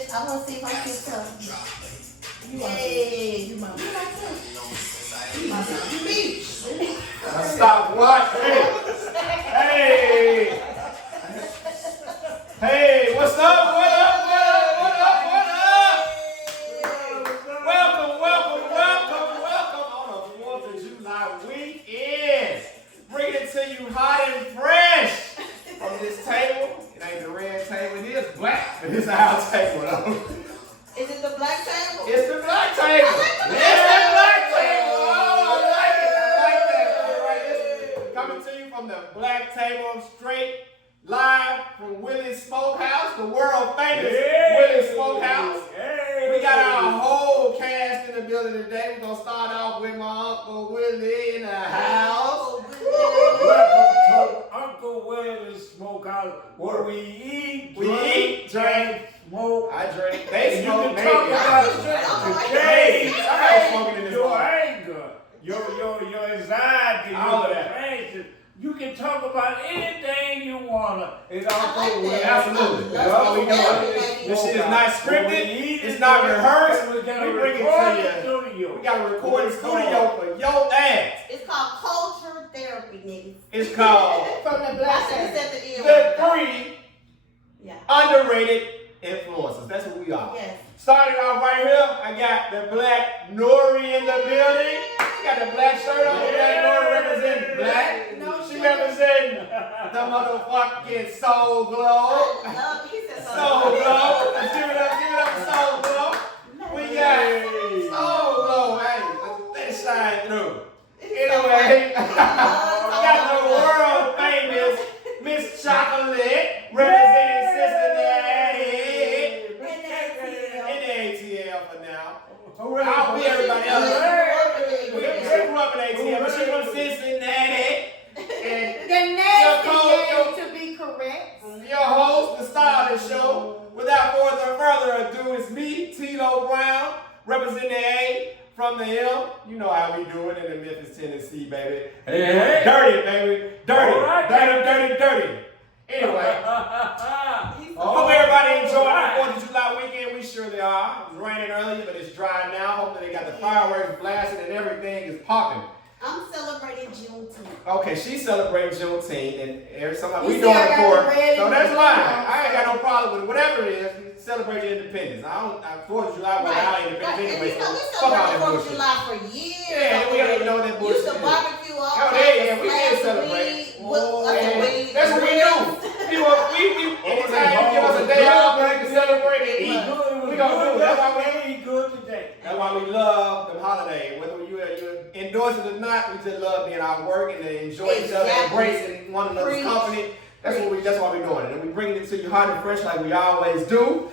bitch. I want to see if I can tell. Hey, you my bitch. You my bitch. Stop what? Hey. Hey, what's up? What up? What up? What up? Welcome on a 4th of July weekend. Bringing it to you hot and fresh from this table. It ain't the red table, it is black. But it's our table though. Is it the black table? It's the black table. It's the black table. Oh, I like that. All right, coming to you from the black table, straight live from Willie's Smokehouse, the world famous Willie's Smokehouse. We got our whole cast in the building today. We're gonna start off with my Uncle Willie in the house. Welcome to Uncle Willie's Smokehouse, where we eat, drink, smoke. I drink. They smoke. You can talk about today. I'm smoking in this Your bar. anger, your anxiety, All of your that. depression. You can talk about anything you wanna. It's Uncle Willie. Absolutely. That's what we doing. This shit is not scripted. It's not rehearsed. We bring it to you. We got a recording studio for your ass. It's called culture therapy, niggas. It's called From the black table. the 3 Yeah. underrated influencers. That's what we are. Yes. Starting off right here, I got the black Nori in the building. She got the black shirt on. The black Nori representing black. No, She representing the motherfucking Soul Glow. He said Soul Glow. Let's give it up, Soul Glow. We got Soul Glow. Hey, let it shine through. Anyway, we got the world famous Miss Chocolate representing Cincinnati. In the ATL for now. I'll be everybody else. We grew up in ATL, but she from Cincinnati. And The name to be correct. your host, the star of the show. Without further ado, it's me, Tito Brown, representing the A from the M. You know how we do it in the Memphis, Tennessee, baby. Hey. Dirty, baby. Dirty. All right. Dirty. Anyway. Hope everybody enjoyed the 4th of July weekend. We surely are. It was raining earlier, but it's dry now. Hopefully they got the fireworks blasting and everything is popping. I'm celebrating Juneteenth. Okay, she's celebrating Juneteenth, and every somebody You we see, doing I it got for. the red So and that's blue fine. on. I ain't got no problem with it. Whatever it is, we celebrate your independence. I don't. 4th of July was our independence And anyway. you know, we So fuck all celebrated that 4th of bullshit. July for years. Yeah, and we don't even know that bullshit. Used to is. barbecue all Oh, yeah, we did celebrate. That's what we do. Anytime you give us a day off, we can celebrate and eat. We gonna do it. That's why we eat good today. That's why we love the holiday. Whether you endorse it or not, we just love being out work and to enjoy each other, embracing one another's company. That's why we're doing it. And we bring it to you hot and fresh like we always do.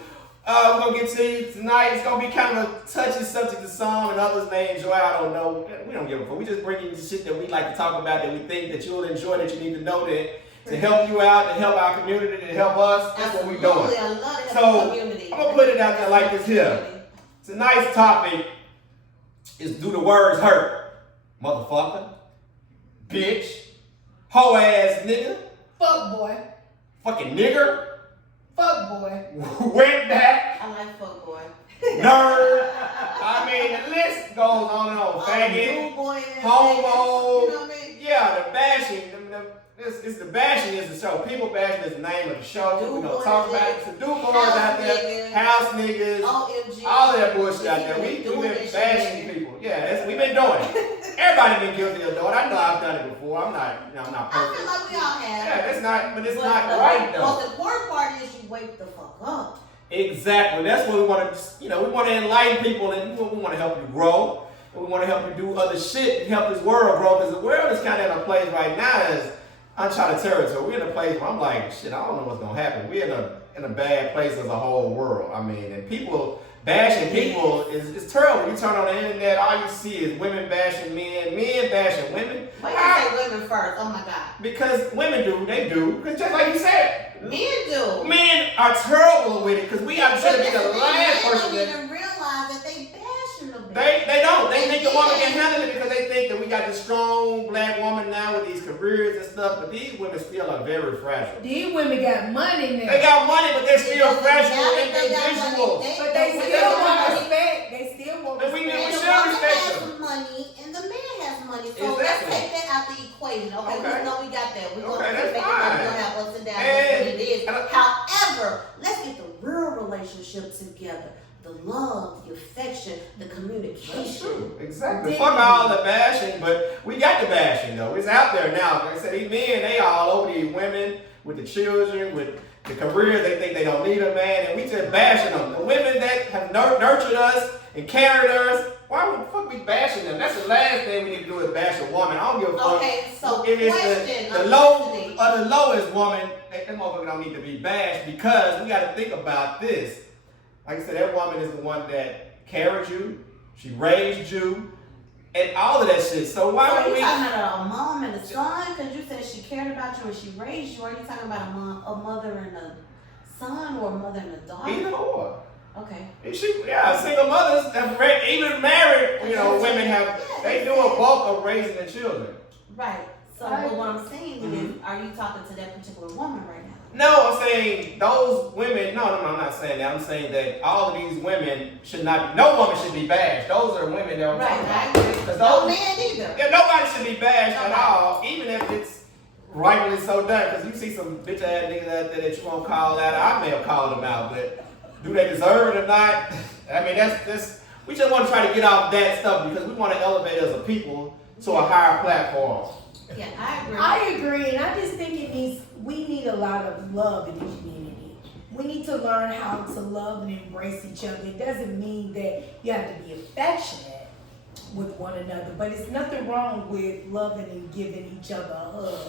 We're gonna get to you tonight. It's gonna be kind of a touchy subject to some and others may enjoy. I don't know. We don't give a fuck. We just bring you the shit that we like to talk about, that we think that you'll enjoy, that you need to know, that to help you out, to help our community, to help us. That's what we're doing. I love it. So I'm gonna put it out there like this here. Tonight's topic is, do the words hurt? Motherfucker, bitch, hoe ass nigga, Fuck boy. fucking nigger, Fuck boy. wetback, I like fuck boy. nerd. I mean, the list goes on and on. Faggot, boy. homo. You know what I mean? Yeah, the bashing. It's the bashing is the show. People bashing is the name of the show. We're gonna talk about it. Some dude boys out there, house niggas, OMG. all of that bullshit out there. We've been bashing people. Yeah, we've been doing it. Everybody been guilty of doing it. I know I've done it before. I'm not I perfect. feel like we all have. Yeah, it's not, but it's But not the right though. most important part is you wake the fuck up. Exactly. That's what we want to. We want to enlighten people, and we want to help you grow. And we want to help you do other shit and help this world grow. Because the world is kind of in a place right now as uncharted territory. We're in a place where I'm like, shit, I don't know what's gonna happen. We're in a bad place as a whole world. I mean, and people bashing people is terrible. You turn on the internet, all you see is women bashing men bashing women. Why you say women first? Oh my God. Because women do, they do. Because just like you said, Men do. men are terrible with it. Because we are trying to be the last person They that. don't even realize that they bashing them. They don't. They think the woman can handle it because they think that we got this strong black woman now with these careers and stuff. But these women still are very fragile. These women got money now. They got money, but they're still fragile Now that they got money, individuals. relationship together. The love, the affection, the That's communication. true. Exactly. Fuck all the bashing, but we got the bashing though. It's out there now. Like I said, these men, they all over these women with the children, with the career. They think they don't need a man, and we just bashing them. The women that have nurtured us and carried us, why would the fuck we bashing them? That's the last thing we need to do is bash a woman. I don't give a fuck. Okay, so if it's question. the low or the lowest woman, that motherfucker don't need to be bashed because we got to think about this. Like I said, that woman is the one that carried you, she raised you, and all of that shit. So why So would you we? talking about a mom and a son? Because you said she cared about you and she raised you. Are you talking about a mother and a son, or a mother and a daughter? Either or. Okay. Single mothers have even married, women have, they do a bulk of raising the children. Right. So but what I'm saying is, are you talking to that particular woman right now? No, I'm saying those women, no, I'm not saying that. I'm saying that all of these women should not be, no woman should be bashed. Those are women that I'm talking Right, about. I agree. Because No those, man either. yeah, nobody should be bashed at all, even if it's rightly so done. Because you see some bitch ass niggas out there that you won't call out. I may have called them out, but do they deserve it or not? I mean, that's we just want to try to get off that stuff because we want to elevate as a people to a higher platform. Yeah, I agree. I agree, and I just think we need a lot of love in the community. We need to learn how to love and embrace each other. It doesn't mean that you have to be affectionate with one another, but it's nothing wrong with loving and giving each other a hug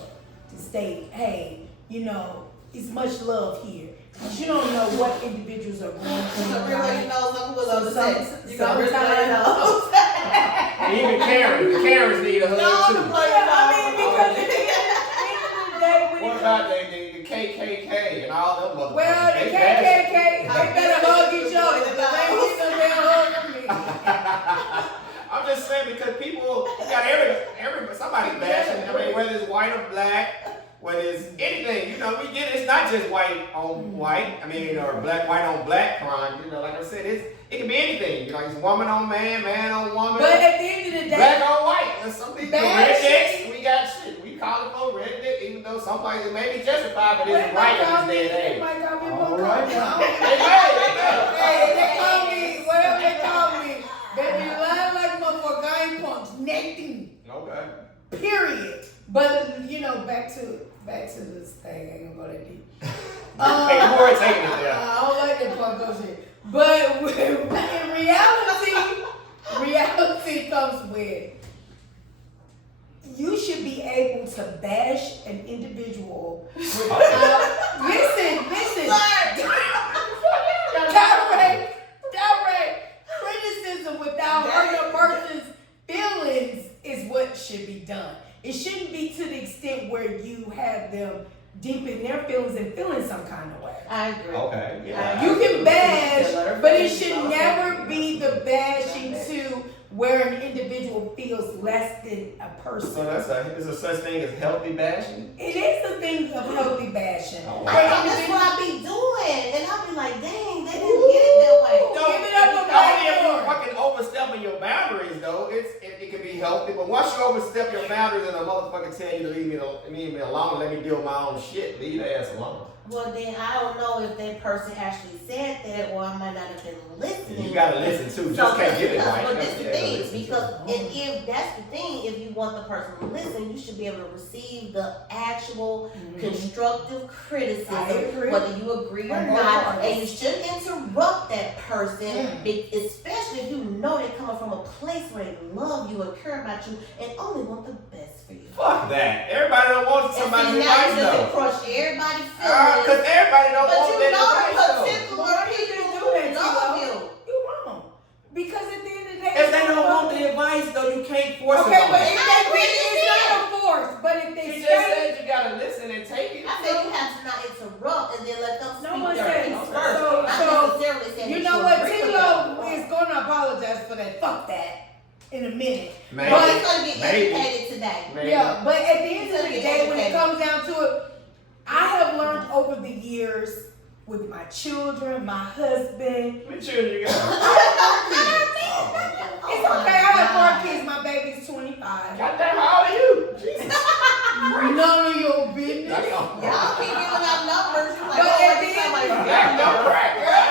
to state, hey, it's much love here. Because you don't know what individuals are going through. So really, you know, some people love sex. You Sometimes- really know. Even Karens need a hug too. Because at the end of the day, when What it about comes the KKK and all them motherfuckers? well, the They KKK, bashing. they better hug each other. Because they need some damn hug from me. I'm just saying because people got every somebody bashing. I mean, whether it's white or black, whether it's anything, we get it. It's not just white on white. I mean, or white on black crime. Like I said, it can be anything. It's woman on man, man on woman. But at the end of the day, Black on white. And some people Bashing. rednecks, we got shit. We call it for redneck, even though somebody it may be justified, but they it's right might call in me, this day they and age. might call me All Mocha. right. Hey, they call me, whatever they call me. They be lying like motherfucker. I ain't punks. Nothing. Okay. Period. But back to this thing. I ain't gonna go that deep. Hey, you already taking it there. I don't like that punko shit. But in reality comes with you should be able to bash an individual without listen. Direct criticism without hurting a person's feelings is what should be done. It shouldn't be to the extent where you have them deep in their feelings and feeling some kind of way. I agree. Okay. Yeah. You can bash, but it should never be the bashing to where an individual feels less than a person. So is there such thing as healthy bashing? It is the thing of healthy bashing. Oh, I wow. know that's what I be doing, and I be like, dang, they didn't get it that way. Give it up a Only back if you door. fucking overstepping your boundaries, though, it can be healthy. But once you overstep your boundaries and a motherfucker tell you to leave me alone and let me deal with my own shit, leave your ass alone. Well, then I don't know if that person actually said that, or I might not have been listening. You gotta listen too. Just can't get it right. But this is the You gotta thing, listen because too. if that's the thing, if you want the person to listen, you should be able to receive the actual constructive I criticism, agree. whether you agree or On both not, parties. and you shouldn't interrupt that person, especially if you know they're coming from a place where they love you or care about you and only want the best for you. Fuck that. Everybody don't want somebody's And see, now advice you just though. crush everybody's feelings. Because everybody don't But want you that know advice the though. particular people do who that, love Tilo. you. You wrong. Because at the end of the day, If they don't want the advice though, you can't force okay, it on but them. if they it's not a force. But if they She just say said you gotta listen and take it. I said you have to not interrupt and then let them No speak one their said- piece so- first. so- Not necessarily saying you that know what, agree with Tilo them. is gonna apologize for that. Fuck that. In a minute. Maybe. But he's gonna get Maybe. educated today. Maybe. Yeah, but at the end of the He's day, when it educated. comes down to it, I have learned over the years with my children, my husband. What children you got? It's okay, I have 4 kids. My baby's 25. Goddamn, how old are you? Jesus. None of your business. That's all. Y'all keep giving out numbers. You're like, But oh, at wait, the end somebody- of the That's no crack, girl.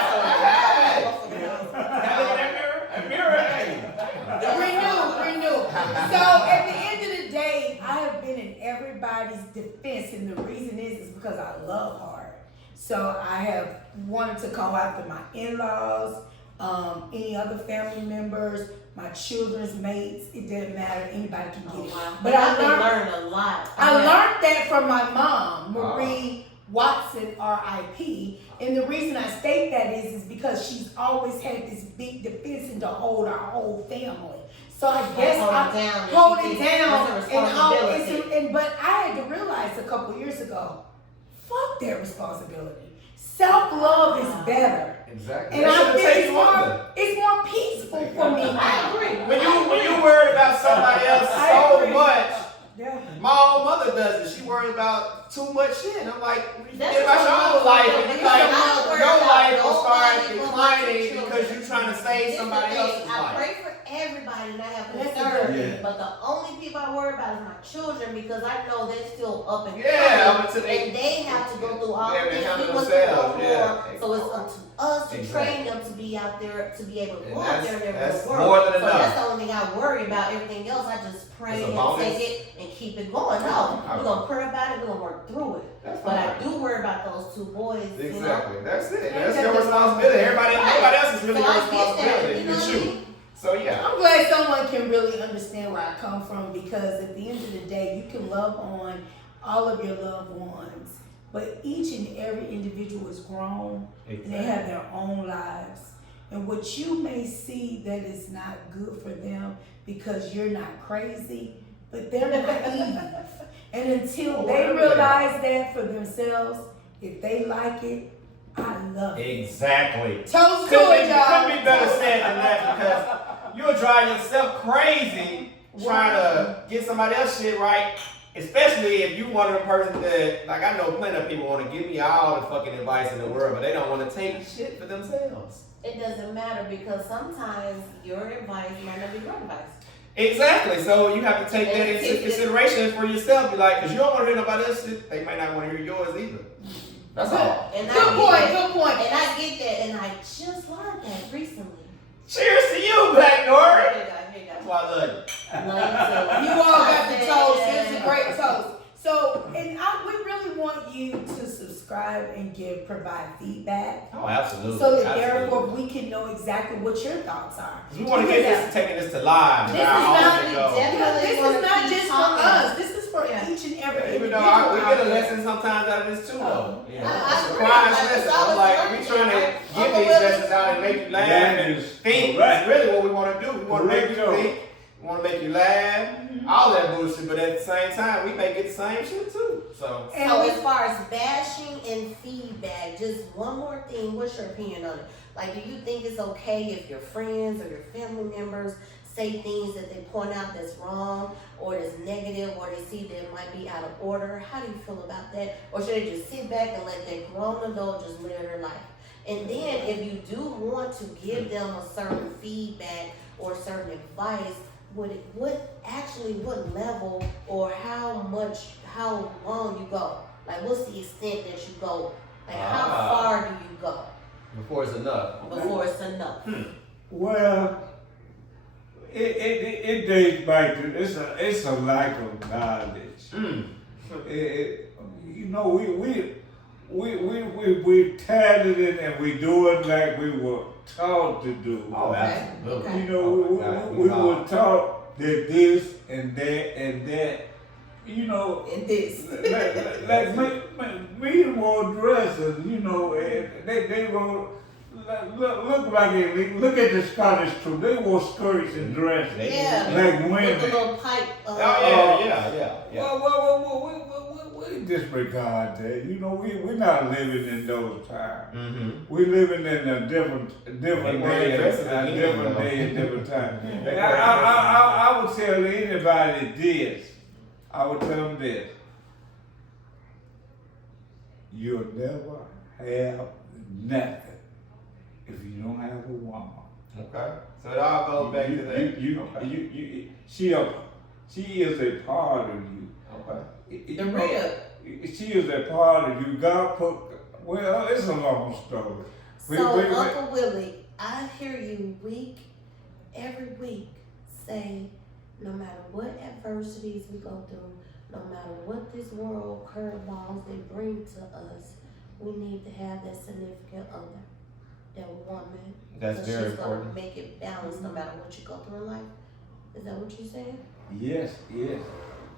because I love hard. So I have wanted to go after my in-laws, any other family members, my children's mates. It doesn't matter. Anybody can get it. Wow. But I've I learned, learned a lot. I learned that from my mom, Marie Watson, R.I.P. And the reason I state that is because she's always had this big defense and to hold our whole family. So I guess I hold it down, but I had to realize a couple years ago, fuck that responsibility. Self-love is better. Exactly. And I feel it's more peaceful for me. I agree. When you worried about somebody else so much, Yeah. my own mother does it. She worries about too much shit. And I'm like, That's forget about your own life. And you like, I don't worry your about life will nobody start but declining my because children. you're trying to save This somebody is the thing. else's I life. pray for everybody and I have That's concern, good. but the only people I worry about is my children because I know they're still up and Yeah, coming, up until and they have to go through all Yeah, the they things handle we went themselves, through yeah. before. So it's up to us to Exactly. train them to be out there, to be able to And go out there in their that's real world. more than So enough. that's the only thing I worry about. Everything else, I just pray It's a and bonus. take it and keep it going. No, we're gonna pray about it. We're gonna work through it. That's But I fine. do worry about those two boys. You know? Exactly. That's it. And That's that's your the responsibility. Everybody else is really So your I get that, responsibility. you know It's what I you. mean? So yeah. I'm glad someone can really understand where I come from because at the end of the day, you can love on all of your loved ones, but each and every individual is grown and they have their own lives. And what you may see that is not good for them because you're not crazy, but they're naive. And until they realize that for themselves, if they like it, I love it. Exactly. Toast to Couldn't it, y'all. be better said than that because you'll drive yourself crazy trying to get somebody else shit right. Especially if you one of the persons that, like I know plenty of people want to give me all the fucking advice in the world, but they don't want to take shit for themselves. It doesn't matter because sometimes your advice might not be your advice. Exactly. So you have to take that into consideration for yourself. Be like, because you don't want to hear nobody else shit, they might not want to hear yours either. That's all. And Good point. And I get that, and I just learned that recently. Cheers to you, Black Nori. Here you go. That's why I love you. Love you too. You all got the toast. It's a great toast. So, and we really want you to subscribe and provide feedback Oh, absolutely. so that Absolutely. therefore we can know exactly what your thoughts are. We want to get this, taking this to live. This is How not often it goes. definitely This wanna is not keep just for talking. us. This is for Yeah. each and every Even individual. though we get a out there. lesson sometimes out of this too, though. You know, I it's a agree. surprise Like, lesson. it's I'm always like, learning, we trying to right? give Uncle these Willie. lessons out and make you laugh That and is think. correct. That's really what we want to do. We want to make you Correct. think. We want to make you laugh. All that bullshit, but at the same time, we may get the same shit too. So. And So we- as far as bashing and feedback, just one more thing, what's your opinion on it? Like, do you think it's okay if your friends or your family members say things that they point out that's wrong or that's negative or they see that it might be out of order? How do you feel about that? Or should they just sit back and let that grown adult just live their life? And then if you do want to give them a certain feedback or certain advice, what level or how long you go? Like, what's the extent that you go? Like, how far do you go Before it's enough. before it's enough? Well, it dates back to it's a lack of knowledge. You know, we talented and we do it like we were taught to do. Oh, Okay. absolutely. Okay. You know, Oh, my God. we were taught that this and that and that. You know, and this. like me wore dresses. You know, and they were. Look like it. Look at the Scottish troop. They wore skirts and dresses. Yeah. Like With women. the little pipe. Oh, yeah. Well, we disregard that. You know, we're not living in those times. Mm-hmm. We're living in a different They weren't day, dresses a again, different though. day, a different time. They I would tell anybody this. I would tell them this. You'll never have nothing if you don't have a woman. Okay. So it all goes back to that. Okay. She is a part of you. Okay. The rib. She is a part of you. God put. Well, it's a long story. So, Uncle Willie, I hear you every week say, no matter what adversities we go through, no matter what this world curveballs they bring to us, we need to have that significant other, that woman. That's 'cause very she's gonna important. make it balanced no matter what you go through in life. Is that what you're saying? Yes, yes.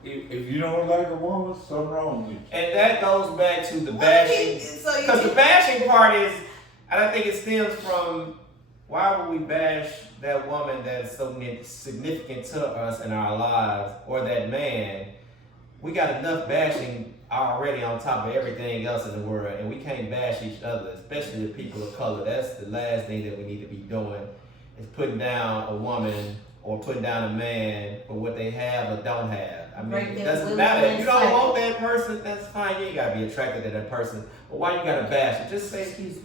If you don't like a woman, something wrong with you. And that goes back to the What bashing. if he- so you- Because the bashing part is, I don't think it stems from why would we bash that woman that's so significant to us in our lives, or that man? We got enough bashing already on top of everything else in the world, and we can't bash each other, especially the people of color. That's the last thing that we need to be doing, is putting down a woman or putting down a man for what they have or don't have. I mean, Right it there, doesn't women matter. If you don't cycle. want that person, that's fine. You ain't gotta be attracted to that person. But why you gotta bash it? Just say, excuse me,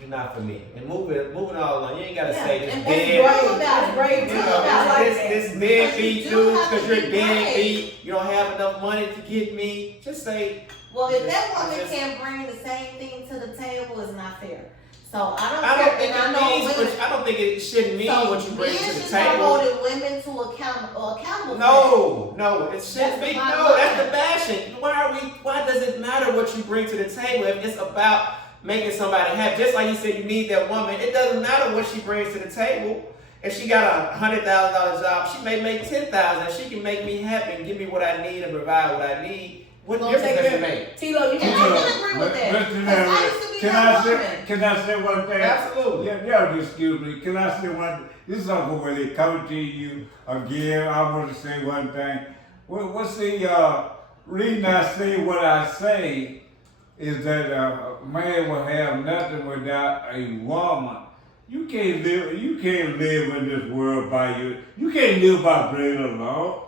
you're not for me, and move it all along. You ain't gotta say this and dead. that's Brave. That's brave You too. know, I like this that. deadbeat Because you do dude, have to because you're be brave. deadbeat, you don't have enough money to get me. Just say, Well, if that Just- woman just- can't bring the same thing to the table, it's not fair. So I I don't don't care, think and I it know means women. I don't think it shouldn't mean So what you bring men to the should start table. holding women to accountable. No, it shouldn't That's be. my No, that's line. the bashing. Why does it matter what you bring to the table if it's about making somebody happy? Just like you said, you need that woman. It doesn't matter what she brings to the table. If she got $100,000 job, she may make $10,000. She can make me happy and give me what I need and provide what I need. What Gonna difference take does it care- make? Tilo, you And I can can agree with that. Listen, 'Cause I used to be can that I say? woman. Can I say one thing? Absolutely. Yeah, excuse me. Can I say one? This is Uncle Willie coming to you again. I want to say one thing. What's the reason I say what I say is that a man will have nothing without a woman. You can't live. You can't live in this world by you. You can't live by bread alone.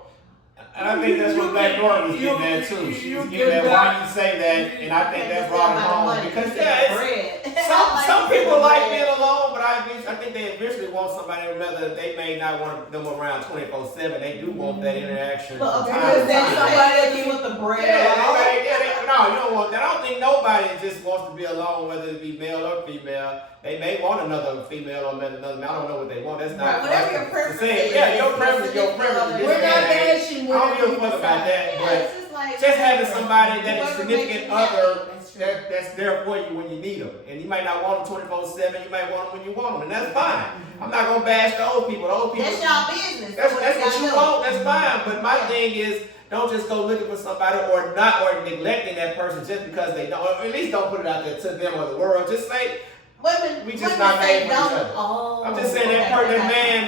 And I think that's what Black Dora was getting at too. She was getting at why you say that, and I think that brought it home because some people like being alone, but I think they eventually want somebody. Whether they may not want them around 24/7, they do want that interaction. But from time because to that's time. somebody that you want the bread. No, you don't want that. I don't think nobody just wants to be alone, whether it be male or female. They may want another female or another male. I don't know what they want. That's not. Right, whatever your that's preference the thing. is. Yeah, your preference, your preference. We're not bashing I don't whatever give a you fuck about decide. that, but just having somebody that is significant other that's there for you when you need them. And you might not want them 24/7. You might want them when you want them, and that's fine. I'm not gonna bash the old people. The old people. That's y'all business. That's what you gotta want. That's do. fine. But my thing is, don't just go looking for somebody or neglecting that person just because they don't. Or at least don't put it out there to them or the world. Just say, Women, We just women not say made for each don't- other. Oh, I'm just saying that okay, that man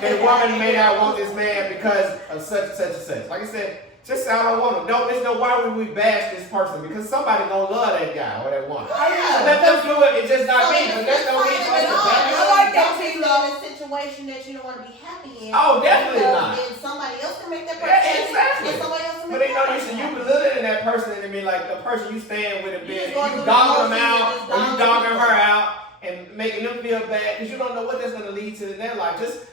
that woman may not want this man because of such and such and such. Like I said, just say I don't want him. There's no why would we bash this person because somebody gonna love that guy or that woman. Oh, yeah. So let them do it. It's just not So me. if But it's that's no fine reason at to all, bash. I like that, don't be Tilo. in a situation that you don't want to be happy in. Oh, definitely because not. Then somebody else can make that Yeah, person happy, exactly. and somebody else can But make they that know person you happy. belittling that person and I mean like the person you stand with and You just being going you through dogging them the motions out and just or you dogging dogging people. her out and making them feel bad because you don't know what that's gonna lead to in their life. Just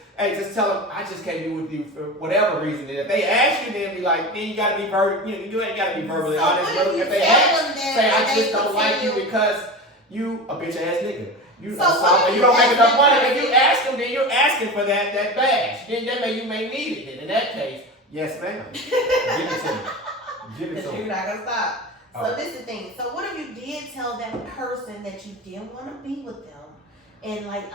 tell them I just can't be with you for whatever reason. And if they ask you, then be like, then you gotta be you ain't gotta be verbally So honest. what But if if you they tell ask, them that say I and just they don't like you continue- because you a bitch ass nigga. You So what if you you don't make ask enough that money. If person- you ask them, then you're asking for that bash. Then you may need it. And in that case, yes, ma'am. Give it to me. Give it Because to you're me. not gonna stop. Oh. So this is the thing. So what if you did tell that person that you didn't want to be with them, and like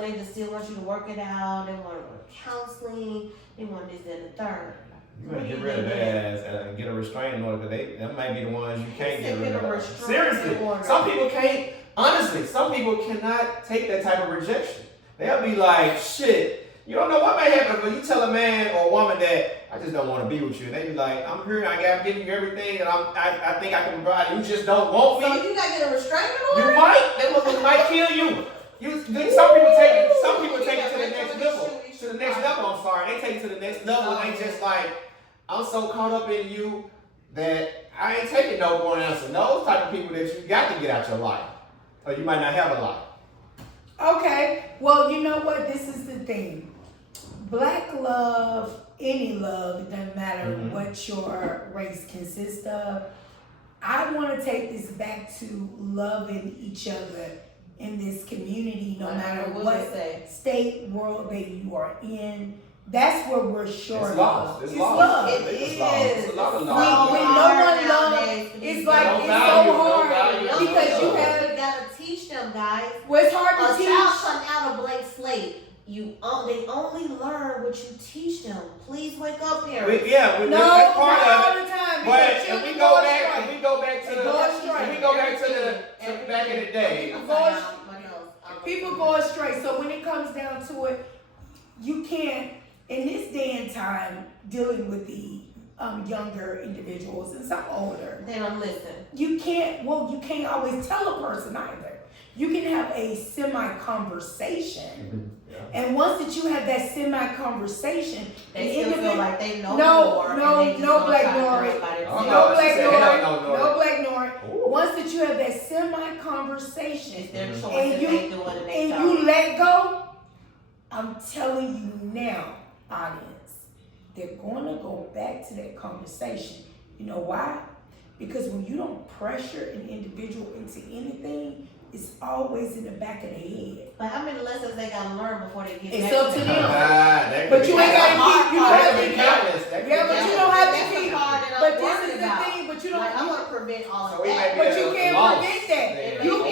they just still want you to work it out. They want to go to counseling. They want this, that, and the third. You gotta get rid of their ass and get a restraining order because that might be the ones you can't get rid Get a of. restraining Seriously, order. some people can't. Honestly, some people cannot take that type of rejection. They'll be like, shit. You don't know what may happen, but you tell a man or a woman that I just don't want to be with you, and they be like, I'm here, I'm giving you everything that I think I can provide. You just don't want So me. you gotta get a restraining You order. might. That motherfucker might kill you. Some people take it to the next level. To the next level. I'm sorry. They take it to the next level. And they just like, I'm so caught up in you that I ain't taking no for an answer. Those type of people that you got to get out your life, or you might not have a life. Okay, well, you know what? This is the thing. Black love, any love, it doesn't matter Mhm. what your race consists of. I want to take this back to loving each other in this community, no matter What what it say? state, world that you are in. That's what we're short It's of. lost. It's It's lost. love. It It's is. lost. It's a lot of It's lost. When so no hard one loves, nowadays to be it's like No it's value, so no hard value, Young because you people, have. you gotta teach them, guys. Well, it's hard A to child teach. come out a blank slate. They only learn what you teach them. Please wake up, parents. Yeah, No, that's not part all of it. the time. But because if children we go go back, astray. if we go back to They the, go astray. if we go back to back in the day, People go astray. So when it comes down to it, you can't, in this day and time, dealing with the younger individuals and some older, They don't listen. you can't always tell a person either. You can have a semi-conversation. And once that you have that semi-conversation, They the still feel individ- like they know No, more. no, and they just no gonna Black try to Nori. do it by themselves. Oh, no she Black said, Nori, hell no, no Black Nori. Ooh. Once that you have that semi-conversation, It's their choice And if you- they do it and they and don't. you let go, I'm telling you now, audience, they're gonna go back to that conversation. You know why? Because when you don't pressure an individual into anything, it's always in the back of the head. But how many lessons they gotta learn before they get It's back up to that? them. that But could you be- ain't gotta That's keep, you don't the that have could to be keep. countless. That could Yeah, be but you countless. don't have to That's the keep. part that I'm But this worried is the about. thing, but you don't, Like, I wanna prevent all So of we may that. be but you at a can't loss prevent that. there. You Wow.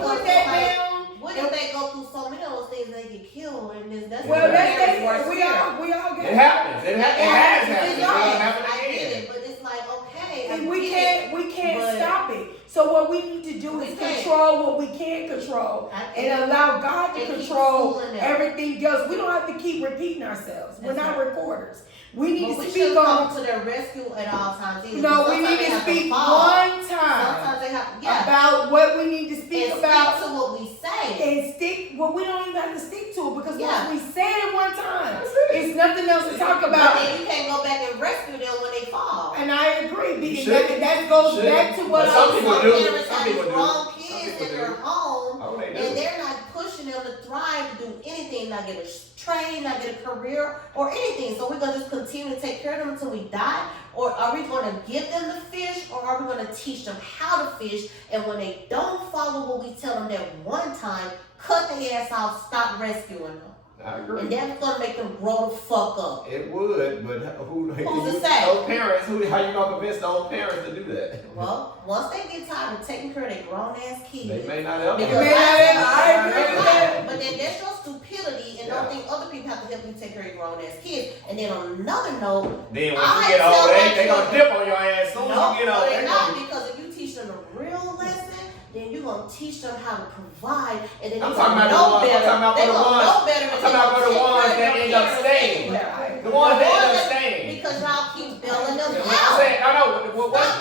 put that down. What if they go through so many of those things and they get killed and that's Well, that's worse we all get It happens. It has happened. It's It's gonna right. happen I get again. it, but it's like, okay, I And we get can't but- stop it. So what we need to do We is can't. control what we can control I get and it. allow God to And keep control fooling them. everything else. We don't have to keep repeating ourselves. We're That's not right. recorders. We need But to we speak should come on. to their rescue at all times. either. No, we Sometimes need they to have speak fall. one time Sometimes they have, yeah. about what we need to speak And about. stick to what we say. And stick, well, we don't even have to stick to it because Yeah. once we say it one time, That's it. it's nothing else to talk But about. then you can't go back and rescue them when they fall. And I agree, because Should. that goes Should. back to what But I some was people Some do. parents Some have people these do. grown Some kids people in do. their home, Oh, they and do. they're not pushing them to thrive, to do anything, not get a trade, not get a career, or anything. So we're gonna just continue to take care of them until we die, or are we gonna give them the fish, or are we gonna teach them how to fish? And when they don't follow what we tell them that one time, cut their ass off, stop rescuing them, I and agree. that's gonna make them grow the fuck up. It would, but Who's to say? those parents, how you gonna convince those parents to do that? Well, once they get tired of taking care of their grown ass kids. They may not help. Because They may not them. have- I agree with that. But then there's your stupidity and don't Yeah. think other people have to help you take care of your grown ass kids. And then on another note, Then once I you get tell old, my they gonna children- dip on your ass. Soon as no, you get old, they're they not, gonna. because if you teach them the real lesson, then you're gonna teach them how to provide, and then I'm they're talking gonna about the know ones- I'm better. talking about They're for the gonna ones- know better. I'm talking about for the ones that end up staying. The ones that end up staying. Because y'all keep bailing them I'm out. saying, I know. Stop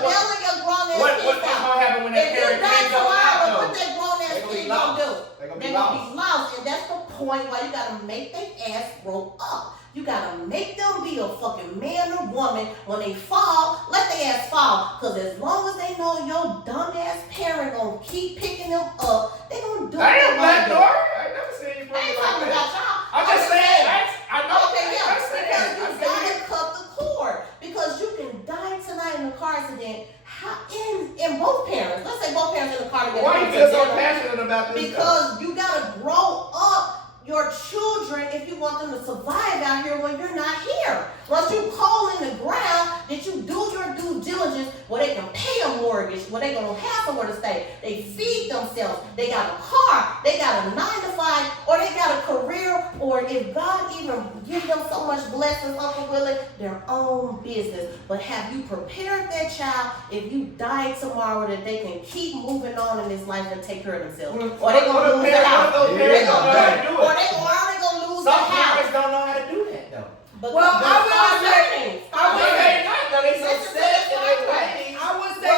bailing your grown ass What's kids gonna out. happen when that If you parent die ends up tomorrow, out? what that grown They ass gonna be kid gonna lost. do? They gonna be They're gonna lost. be lost, and that's the point why you gotta make their ass grow up. You gotta make them be a fucking man or woman. When they fall, let their ass fall. Cause as long as they know your dumb ass parent gonna keep picking them up, they gonna do I what ain't they Black wanna do. Nori. I ain't never seen you I bring ain't it like talking that. about y'all. I'm just saying. I know. Okay, yeah, I'm saying. because you I say gotta cut the cord. Because you can die tonight in a car accident. How in both parents? Let's say both parents in the car together. Why you feel so passionate about this stuff? Because you gotta grow up your children if you want them to survive out here when you're not here. Once you call in the ground, that you do your due diligence where they can pay a mortgage, where they gonna have somewhere to stay. They feed themselves. They got a car. They got a 9 to 5, or they got a career, or if God even give them so much blessings, Uncle Willie, their own business. But have you prepared that child if you die tomorrow that they can keep moving on in this life and take care of themselves? Or they gonna lose their house. Those Yeah, parents don't know how to do Or it. they already gonna lose Some their house. parents don't know how to do that though. But Well, but I will start say- learning. I Start will No, learning. they not though. They so Listen to set the in their contract. ways. I would say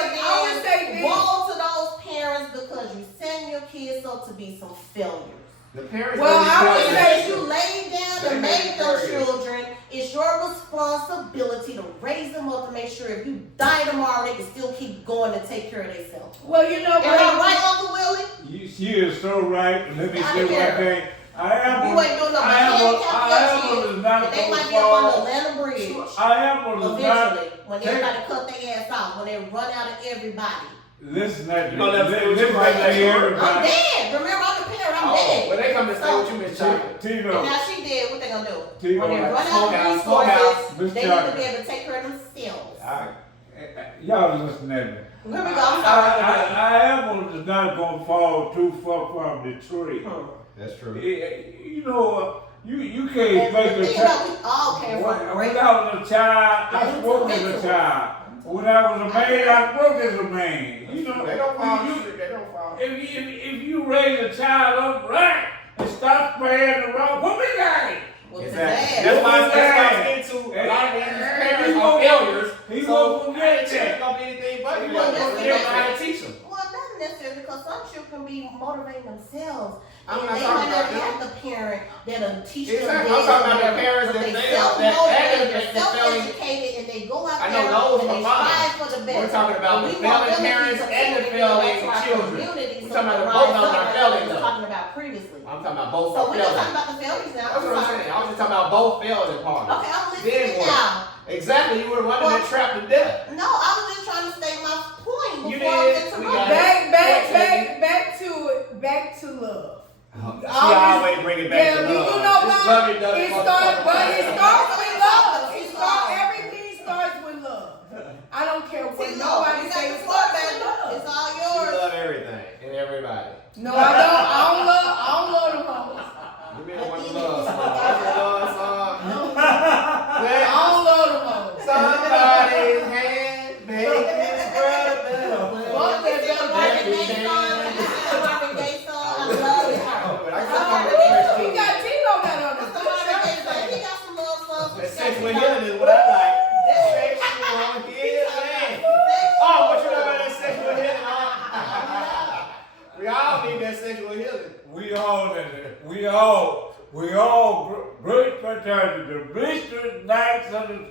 this. Woe to those parents because you send your kids up to be some failures. The parents Well, don't I would tell And you. say- as you lay down They to make make those failures. children, it's your responsibility to raise them up to make sure if you die tomorrow, they can still keep going and take care of themselves. Well, you know Am I what? right, Uncle Willie? She is so right. Let me Outta say one here. thing. I am You ain't doing nothing but handicap your kids. not And they might so be up on the far. Atlanta Bridge. I am not. Eventually, when Take- everybody cut their ass off, when they run out of everybody. Listen at me. You gonna let them do what you Listen like at that, me, Lord? I'm everybody. dead. Remember, I'm the parent. I'm Oh, dead. well, they come to stay with you, Miss Chocolate. And Tito, now she did, what they gonna do? Tito, When they run out Smokehouse, of smokehouse. resources, Miss they need to Chocolate. be able to take care of themselves. Alright. y'all listen at me. Here we go, I'm sorry. I am not gonna fall too far from the tree. That's true. You know, you can't And make the a thing child. about, we all came from great. When I was a child, I spoke as a child. When I was a man, I spoke as a man. You know, They don't fall you- shit. They don't fall. if you raise a child up right and stop playing the wrong, what we got? Well, Exactly. today, That's why I Yeah. get into a lot of these parents He are won't- failures. he So won't forget I ain't that. gonna be anything but He you won't know, forget they're that. gonna teach them. well, not necessarily because some children can be motivating themselves. I'm And not they talking might not about have the parent that'll teach them Exactly. this. I'm talking about the or parents but that they fail, that self-motivated, that they're failing. self-educated, and they go out I there know those and are they fine. strive for the best. We're talking about And the we failing want them to be parents and the considered to go failing back to our children. community We're so talking about they both rise of them up are like failing we was though. talking about previously. I'm talking about both So are we're not talking failing. about the failures now. That's what I'm saying. I'm just talking about both failing parties. Okay, I'm Then listening what? now. Exactly. You were running that trap to death. No, I was just trying to state my point You before I was did. We got interrupted. Back to love. She always bring it back Yeah, to you love. know This what? lovey dovey It motherfucker. starts with love. Everything starts with love. I don't care what See, nobody you got says. the It floor starts back. with love. It's all She yours. love everything and everybody. No, I don't. I don't love the hoes. Give me the one love song. What's the love song? I don't love the hoes. Somebody's hand make this world better. Fuck that This is a Marvin Gaye Everything. song. This is a Marvin Gaye song. I love it. But I It's a still Marvin come Gaye with song. You got Tino that on It's the a Marvin Gaye song. He got some love songs. that sexual healing is what I like. Sexual healing. Oh, what you know about that sexual healing? Huh? We all need that sexual healing. We all great fraternity, the Bristol Knights of the,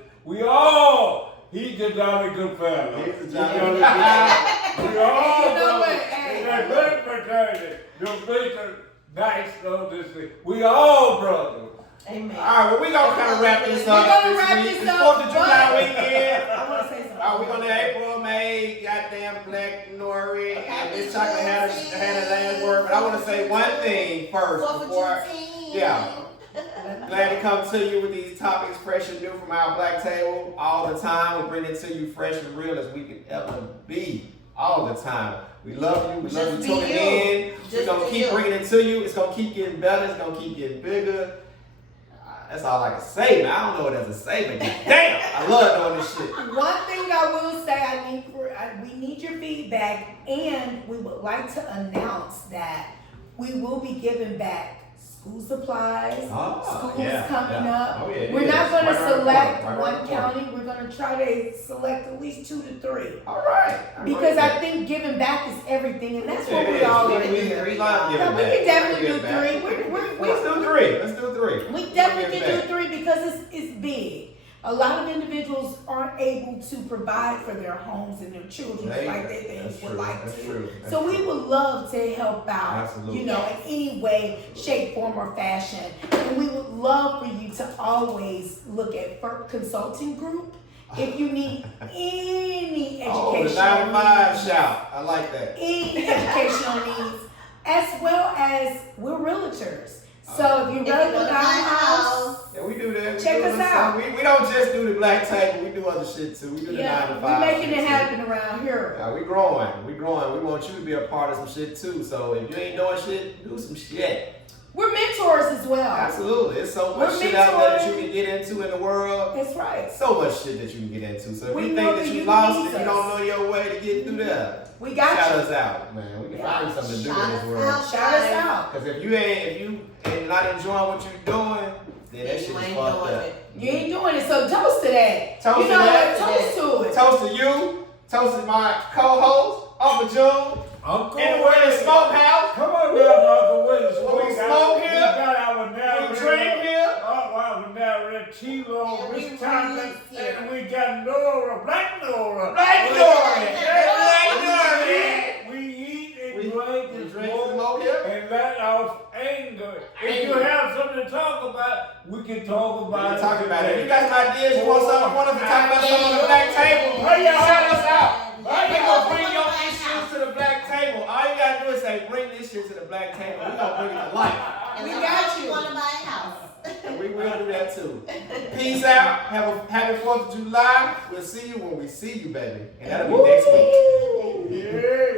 he's a jolly good fellow. He's a jolly good good fellow. We all You know what? brothers. Hey. In a great fraternity, the Bristol Knights of this thing. We all brothers. Amen. All right, well, we gonna kind of wrap this We're up. gonna wrap week. this It's up, 4th of July but- weekend. I want to say something. We gonna April, May, goddamn Black Nori, and Miss Chocolate had a last word, but I want to say one thing first before. Yeah. Glad to come to you with these topics fresh and new from our black table all the time. We bring it to you fresh and real as we can ever be all the time. We love you. We love Just you be tuning you. in. We're Just gonna be keep you. bringing it to you. It's gonna keep getting better. It's gonna keep getting bigger. That's all I can say, man. I don't know what else to say, but damn, I love doing this shit. One thing I will say, we need your feedback, and we would like to announce that we will be giving back school supplies. School's coming up. Oh, yeah, We're not going to Right around the select corner, right one around the corner. county. We're going to try to select at least 2 to 3. All right. Because I think giving back is everything, and that's what It we is. all We are love here. giving No, we back. can definitely do Give back. 3. Let's do 3. Let's do 3. We definitely Give can back. do 3 because it's big. A lot of individuals aren't able to provide for their homes and their children They- like they that's would true, like that's to. true, that's So we true. would love to help out, Absolutely. you know, in any way, shape, form, or fashion. And we would love for you to always look at FERC Consulting Group if you need any Oh, the educational 9 to 5 needs, shout. I like that. any educational needs, as well as we're realtors. So if you're ready to buy a house, Yeah, we do that. We Check do us this out. stuff. We don't just do the black table. We do other shit too. We do the 9 yeah, to 5. we're making shit, it too. happen around here. Yeah, we growing. We growing. We want you to be a part of some shit too. So if you ain't doing shit, do some shit. We're mentors as well. Absolutely. There's so much We're shit out there that mentoring. you can get into in the world. That's right. So much shit that you can get into. So if We you know think that that you you lost need and you us. don't know your way to get through there, We got shout you. us out, man. We can Yeah. find something to do Shout in this us world. out. Shout us out. Because if you ain't not enjoying what you're doing, then that You shit is ain't fucked doing up. it. You ain't doing it, so toast to that. Toast you to know that. what? Toast to it. Toast to you. Toast to my co-host, Uncle June. Uncle And we're in the Willie. smokehouse. Come on down, Uncle Willis. When we smoke here, we got our narrator. we drink here. Our narrator, Tilo, And we Miss Chocolate, release here. and we got Nora, Black Nora. Black We- Nora. Black Black Nora. We eat and We drink drink and and smoke smoke here. and let off anger. If you Anger. have something to talk about, we can talk about We're it. talking about it. You got some ideas? You want us to talk about something on the black table? Hey, y'all. Shout us out. Hey, We y'all. gonna bring your issues to the black table. All you gotta do is say, bring this shit to the black table. We gonna bring it to life. And We I got really you. wanna buy a house. And we will do that too. Peace out. Have a happy 4th of July. We'll see you when we see you, baby. And that'll be next week. Yeah.